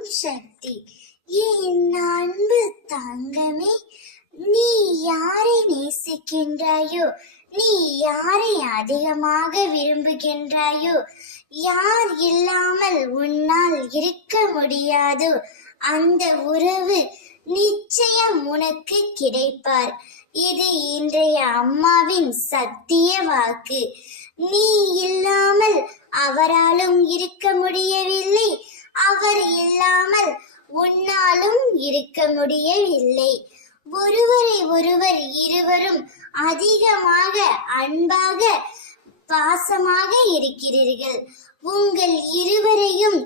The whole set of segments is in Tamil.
ஓம் சக்தி. என் அன்பு தங்கமே, நீ யாரை நேசிக்கின்றாயோ, நீ யாரை அதிகமாக விரும்புகின்றாயோ, யார் இல்லாமல் உன்னால் இருக்க முடியாதோ அந்த உறவு நிச்சயம் உனக்கு கிடைப்பார். இது இன்றைய அம்மாவின் சத்திய வாக்கு. நீ இல்லாமல் அவராலும் இருக்க முடியவில்லை, அவர் இல்லாமல் உன்னாலும் இருக்க முடியவில்லை. ஒருவரை ஒருவர் இருவரும் அதிகமாக அன்பாக பாசமாக இருக்கிறீர்கள். உங்கள் இருவரையும்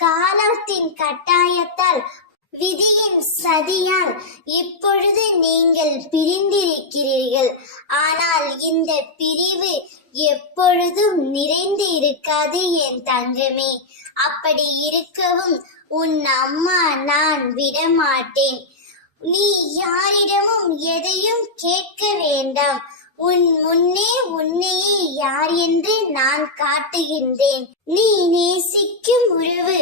காலத்தின் கட்டாயத்தால், விதியின் சதியால் இப்பொழுது நீங்கள் பிரிந்திருக்கிறீர்கள். ஆனால் இந்த பிரிவு எப்பொழுதும் நிறைந்து இருக்காது என் தங்கமே. அப்படி இருக்கவும் உன் அம்மா நான் விடமாட்டேன். நீ யாரிடமும் எதையும் கேட்க வேண்டாம். உன் முன்னே உன்னையே யார் என்று நான் காட்டுகின்றேன். நீ நேசிக்கும் உறவு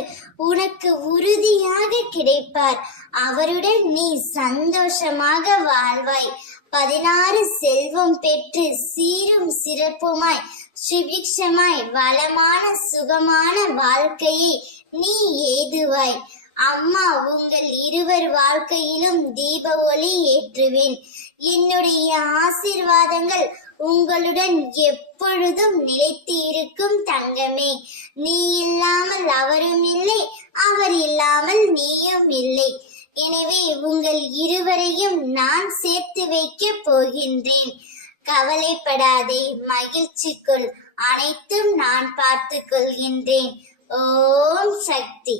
உனக்கு உறுதியாக கிடைப்பார். அவருடன் நீ சந்தோஷமாக வாழ்வாய். 16 செல்வம் பெற்று சீரும் சிறப்புமாய் சுபிக்ஷமாய் வளமான சுகமான வாழ்க்கையை நீ எய்துவாய். அம்மா உங்கள் இருவர் வாழ்க்கையிலும் தீப ஒளி ஏற்றுவேன். என்னுடைய ஆசீர்வாதங்கள் உங்களுடன் எப்பொழுதும் நிலைத்து இருக்கும் தங்கமே. நீ இல்லாமல் அவரும் இல்லை, அவர் இல்லாமல் நீயும் இல்லை. எனவே உங்கள் இருவரையும் நான் சேர்த்து வைக்க போகின்றேன். கவலைப்படாதே, மகிழ்ச்சிக்குள் அனைத்தும் நான் பார்த்து கொள்கின்றேன். ஓம் சக்தி.